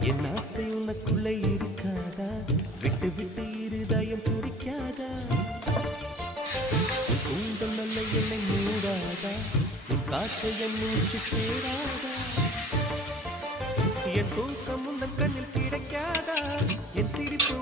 என் ஆசை உனக்குள்ளே இருக்காதா? விட்டு விட்டு இருதயம் துடிக்காதா? உன் கூந்தல் நல்ல என்னை மூடாதா? உன் காற்று என் மூச்சு தேடாதா? என் தூக்கம் உந்தன் கண்ணில் கிடைக்காதா? என் சிரிப்பு